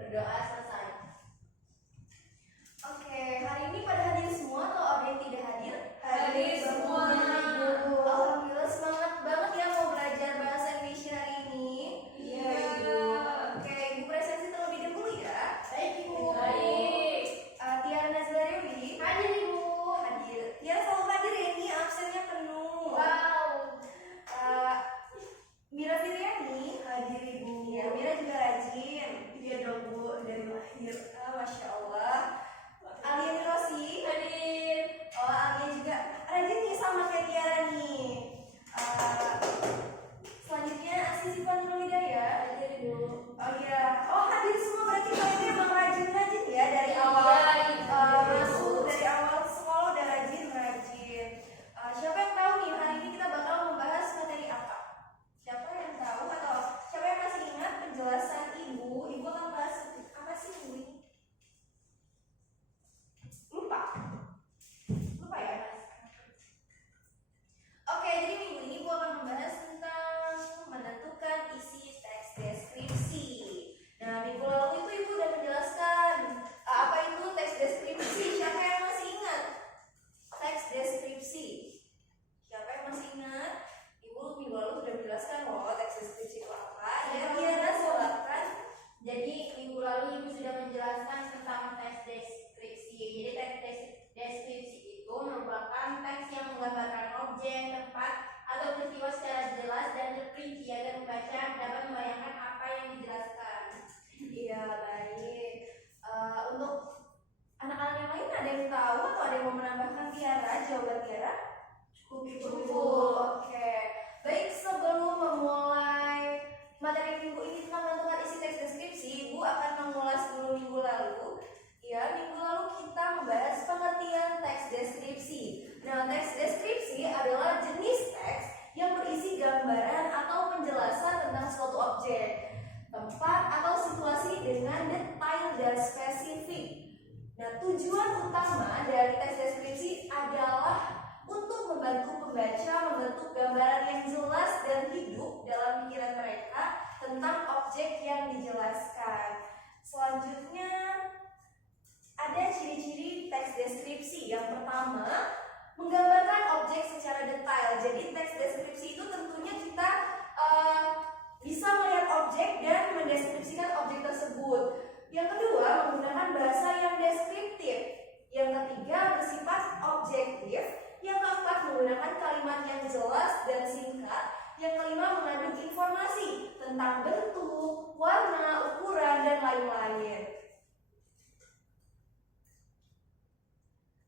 Berdoa selesai. Oke, hari ini pada hadir semua atau ada yang tidak hadir? Hadir semua. Alhamdulillah, semangat banget ya mau belajar bahasa Indonesia hari ini. Iya, Ibu. Oke, Ibu presentasi terlebih dahulu ya. Baik, Ibu. Baik. Tiara Nazla Dewi Hadir, Ibu. hadir. Tiara selalu hadir ya, ini absennya penuh. Wow. Mira Fitriani hadir Ibu. Ya, Mira juga rajin. Iya dong Bu, dari lahir. Masya Allah. Alia Rosi Hadir. Oh, Alia juga rajin nih sama kayak Tiara nih. Selanjutnya Asisi Pantul Hidayah. Hadir, Ibu. Oh iya, oh hadir semua berarti kalian emang rajin-rajin ya dari awal masuk, dari awal sekolah udah rajin-rajin. Siapa yang tahu nih hari ini kita bakal membahas materi apa? Siapa yang tahu atau siapa yang masih ingat penjelasan Ibu? Ibu akan bahas apa sih Ibu ini? Lupa ya Mas? Oke, jadi minggu ini Ibu akan membahas tentang menentukan isi teks deskripsi. Nah, minggu lalu itu Ibu udah menjelaskan apa itu teks deskripsi. Siapa yang masih ingat teks deskripsi? Siapa yang masih ingat? Ibu minggu lalu sudah menjelaskan loh teks deskripsi itu apa. Ya, Tiara silakan. Jadi minggu lalu Ibu sudah menjelaskan tentang teks deskripsi. Jadi teks deskripsi itu merupakan teks yang menggambarkan objek, tempat, atau peristiwa secara jelas dan terperinci agar pembaca dapat membayangkan apa yang dijelaskan. Iya, baik. Untuk anak-anak yang lain ada yang tahu atau ada yang mau menambahkan Tiara? Jawaban Tiara? Cukup. Oke. Baik, sebelum memulai materi minggu ini tentang menentukan isi teks deskripsi, Ibu akan mengulas dulu minggu lalu. Ya, minggu lalu kita membahas pengertian teks deskripsi. Nah, teks deskripsi adalah jenis teks yang berisi gambaran atau penjelasan tentang suatu objek, tempat atau situasi dengan detail dan spesifik. Nah, tujuan utama dari teks deskripsi adalah untuk membantu pembaca membentuk gambaran yang jelas dan hidup dalam pikiran mereka tentang objek yang dijelaskan. Selanjutnya ada ciri-ciri teks deskripsi. Yang pertama, menggambarkan objek secara detail. Jadi teks deskripsi itu tentunya kita bisa melihat objek dan mendeskripsikan objek tersebut. Yang kedua, menggunakan bahasa yang deskriptif. Yang ketiga, bersifat objektif. Yang keempat, menggunakan kalimat yang jelas dan singkat. Yang kelima, mengandung informasi tentang bentuk, warna, ukuran, dan lain-lain.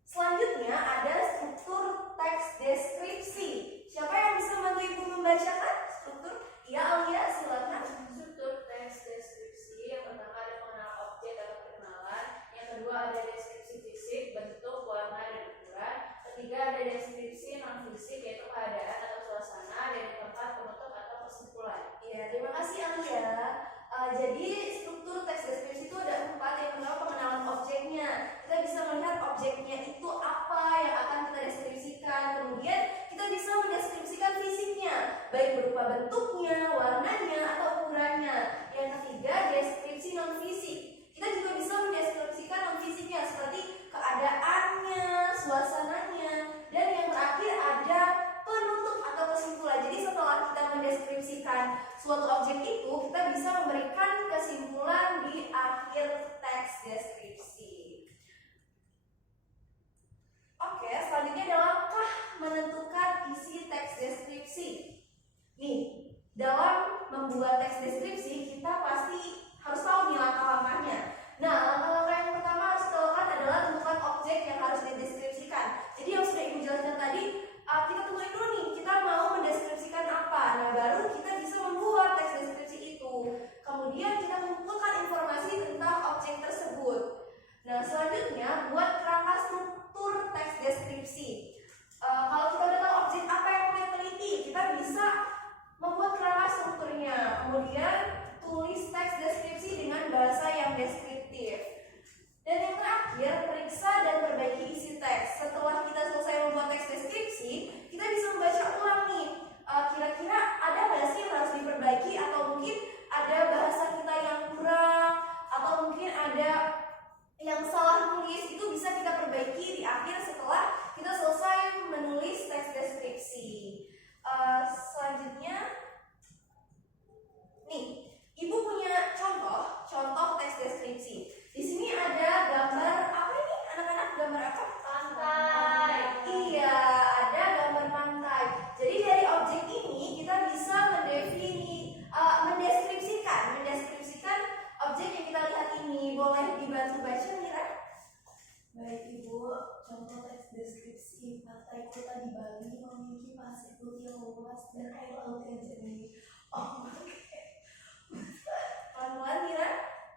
Selanjutnya ada struktur teks deskripsi. Siapa yang bisa membantu Ibu membacakan struktur? Ya, Alia, silakan. Struktur teks deskripsi yang pertama ada pengenalan objek atau perkenalan, yang kedua ada deskripsi fisik, bentuk, warna, dan ukuran, ketiga ada deskripsi non fisik yaitu keadaan atau suasana, dan tempat, penutup atau kesimpulan. Ya, terima kasih Alia. Jadi struktur teks deskripsi itu ada 4. Yang pertama pengenalan objeknya. Kita bisa melihat objeknya itu apa yang akan kita deskripsikan. Kemudian kita bisa mendeskripsikan fisiknya, baik berupa bentuknya, warnanya, atau ukurannya. Yang ketiga, deskripsi non fisik. Kita juga bisa mendeskripsikan non fisiknya seperti keadaannya, suasananya, dan yang terakhir ada penutup atau kesimpulan. Jadi setelah kita mendeskripsikan suatu objek itu, kita bisa memberikan kesimpulan di akhir teks deskripsi. Oke, selanjutnya adalah langkah menentukan isi teks deskripsi. Nih, dalam membuat teks deskripsi kita pasti harus tahu nih langkah-langkahnya. Nah, langkah-langkah yang pertama harus kita lakukan adalah tentukan objek yang harus dideskripsikan. Jadi yang sudah Ibu jelaskan tadi, kita tentuin dulu nih, kita mau mendeskripsikan apa. Nah, baru kita bisa membuat teks deskripsi itu. Kemudian kita mengumpulkan informasi tentang objek tersebut. Nah, selanjutnya buat kerangka struktur teks deskripsi. Kalau kita udah tahu objek apa yang kita teliti, kita bisa membuat kerangka strukturnya. Kemudian tulis teks deskripsi dengan bahasa yang deskriptif. Dan yang terakhir, periksa dan perbaiki isi teks. Setelah kita selesai membuat teks deskripsi, kita bisa membaca ulang nih. Kira-kira ada nggak sih yang harus diperbaiki, atau mungkin ada bahasa kita yang kurang, atau Pantai kota di Bali memiliki pasir putih yang luas dan air laut yang jernih. Ombak pelan-pelan Mira.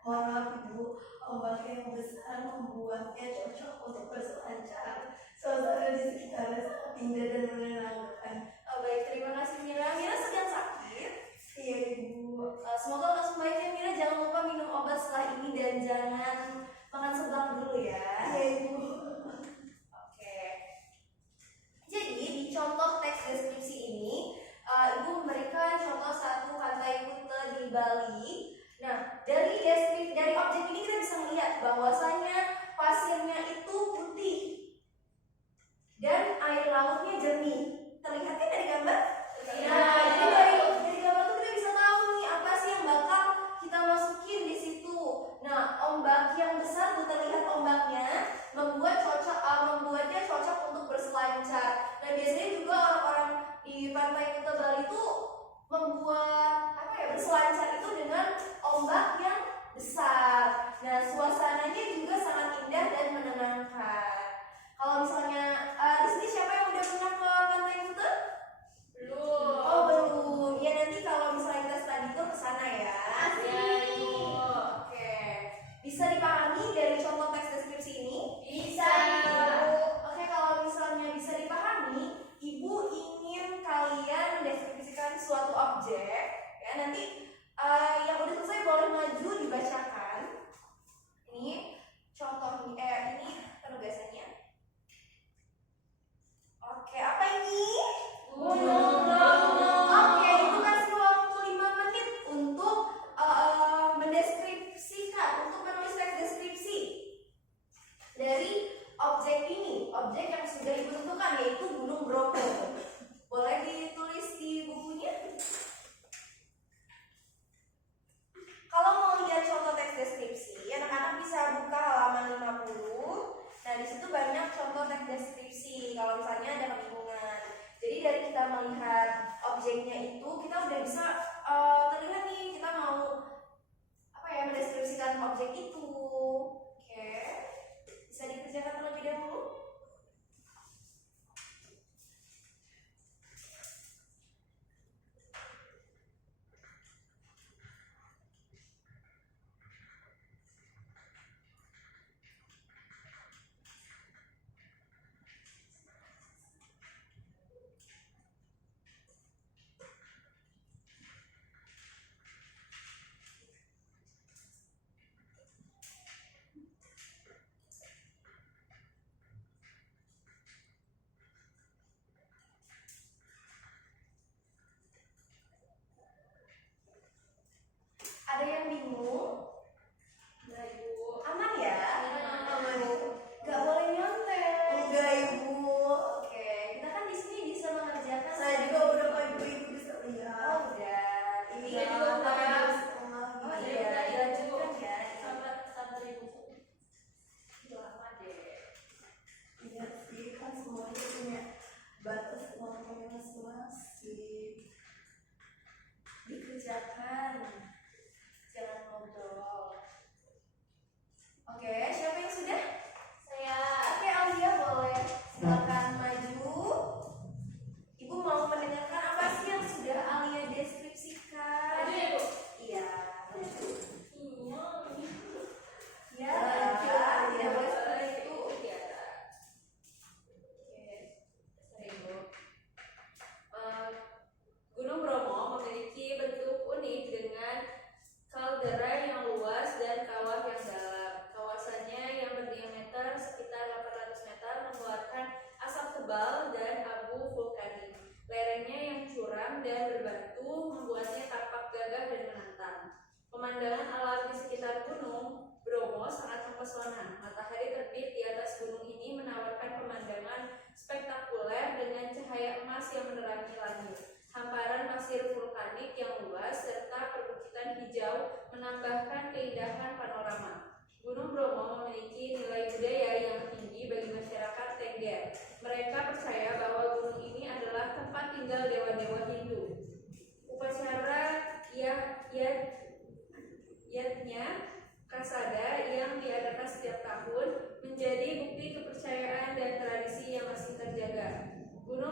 Mohon maaf Ibu, ombak yang besar membuatnya cocok untuk berselancar. Suasana di sekitarnya sangat indah dan menyenangkan. Baik, terima kasih Mira. Mira sedang sakit? Iya Ibu. Semoga langsung baik ya Mira. Jangan lupa minum obat setelah ini dan jangan makan seblak dulu ya. Iya Ibu. Oke. Jadi di contoh teks deskripsi ini, Ibu memberikan contoh satu pantai Kuta di Bali. Nah, dari objek ini kita bisa melihat bahwasanya pasirnya itu putih dan air lautnya jernih. Terlihatnya dari gambar? Iya. Jadi dari gambar itu kita bisa tahu nih apa sih yang bakal kita masukin di situ. Nah, ombak yang besar tuh terlihat ombaknya membuatnya cocok untuk berselancar. Nah, biasanya juga orang-orang di pantai Kuta Bali itu membuat berselancar itu dengan ombak yang besar. Nah, suasananya juga sangat indah dan menenangkan. Kalau misalnya di sini siapa yang udah pernah ke pantai Kuta? Belum. Oh belum. Ya nanti kalau misalnya kita study tour ke sana ya. Oke. Bisa dipahami dari contoh teks deskripsi ini? Bisa. Oke, kalau misalnya bisa dipahami, Ibu ingin kalian mendeskripsikan suatu objek. Ya nanti yang udah selesai boleh maju dibacakan. Ini contohnya, ini penugasannya. Oke, apa ini? Gunung Oke, Ibu kasih waktu 5 menit untuk mendeskripsikan, untuk menulis teks deskripsi dari objek ini, objek yang sudah Ibu tentukan yaitu Gunung Bromo. Boleh ditulis di bukunya? Kalau mau lihat contoh teks deskripsi, anak-anak bisa buka halaman 50. Nah, di situ banyak contoh teks deskripsi. Kalau misalnya ada kebingungan. Jadi dari kita melihat objeknya itu, kita udah bisa terlihat nih kita mau mendeskripsikan objek itu. Oke. Bisa dikerjakan terlebih dahulu.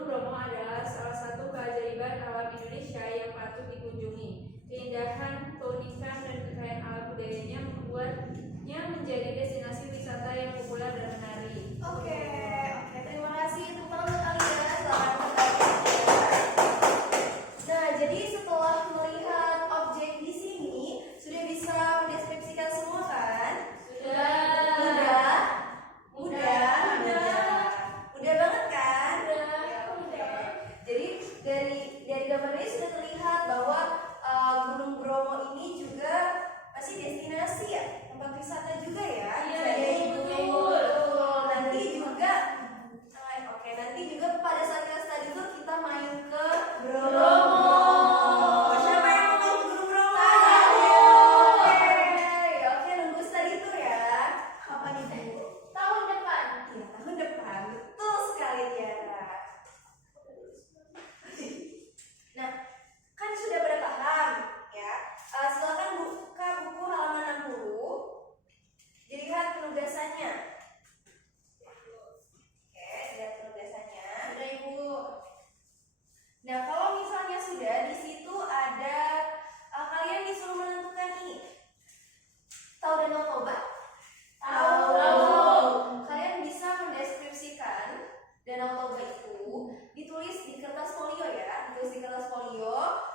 Gunung Bromo adalah salah satu keajaiban alam Indonesia yang patut dikunjungi. Keindahan, keunikan, dan kekayaan alam budayanya membuatnya menjadi destinasi wisata yang populer dan menarik. Oke, terima kasih untuk teman kalian. Selamat kembali. Nah, jadi setelah melihat objek di sini, sudah bisa mendeskripsikan semua kan? Udah banget kan? Ya, oke. Jadi dari gambar ini sudah terlihat bahwa Gunung Bromo ini juga masih destinasi ya, tempat wisata juga ya. Iya, betul. Nanti juga nanti juga pada saat kita study tour kita main ke Bromo. Siapa yang mau main ke Gunung Bromo? Oke, nunggu study tour ya. Kapan itu? Tahun depan. Iya, tahun depan. Betul sekali Tiara. Nah, kan sudah pada paham ya. Silakan buka buku halaman 60. Dilihat penugasannya. Oke, lihat penugasannya. Sudah Ibu. Nah, kalau misalnya sudah di situ ada kalian disuruh menentukan ini. Tahu Danau Toba? Tahu. Kalian bisa mendeskripsikan Danau Toba itu ditulis di kertas folio ya, ditulis di kertas folio.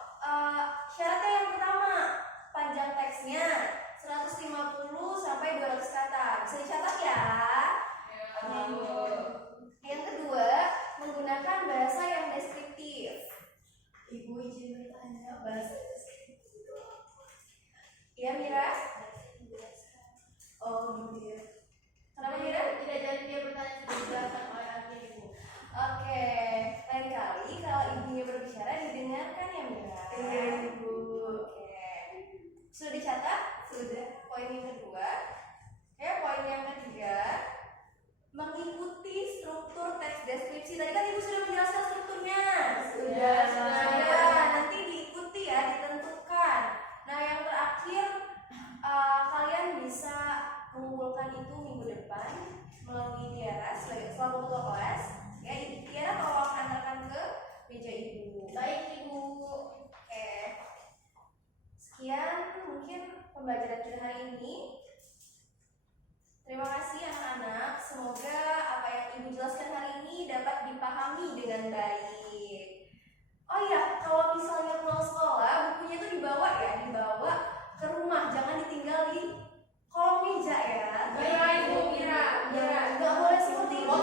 Syaratnya yang pertama, panjang teksnya 150 sampai 200 kata. Bisa dicatat ya. Yang kedua, menggunakan bahasa yang deskriptif. Ibu izin bertanya, bahasa deskriptif itu apa? Iya, Mira? Oh, gitu ya. Kenapa Mira? Tidak jadi dia bertanya sudah dijelaskan oleh ahli Ibu. Oke, lain kali kalau ibunya berbicara didengarkan ya Mira. Iya, Ibu. Oke, sudah dicatat? Sudah. Poin yang kedua. Oke, poin yang ketiga, mengikuti struktur teks deskripsi. Tadi kan ibu sudah menjelaskan strukturnya. Sudah. Nanti diikuti ya, ditentukan. Nah, yang terakhir, kalian bisa mengumpulkan itu minggu depan melalui Tiara selaku ketua kelas. Ya, Tiara tolong antarkan ke meja ibu. Baik Ibu. Oke. Sekian mungkin pembelajaran kita hari ini. Terima kasih anak-anak. Semoga apa yang ibu jelaskan hari ini dapat dipahami dengan baik. Oh iya, kalau misalnya pulang sekolah, bukunya itu dibawa ke rumah, jangan ditinggal di kolong meja ya. Baik Ibu. Mira. Nggak boleh seperti itu.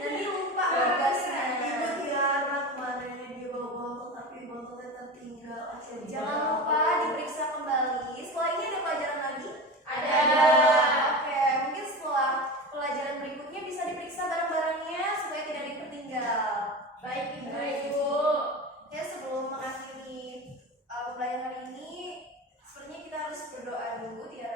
Nanti lupa tugasnya. Ibu Tiara kemarin dia bawa botol tapi botolnya tertinggal. Jangan lupa diperiksa kembali. Setelah ini ada pelajaran lagi? Ada. Oke, mungkin setelah pelajaran berikutnya bisa diperiksa barang-barangnya supaya tidak dipertinggal. Baik Ibu. Baik, Ibu. Oke, sebelum mengakhiri pembelajaran hari ini, sepertinya kita harus berdoa dulu Tiara.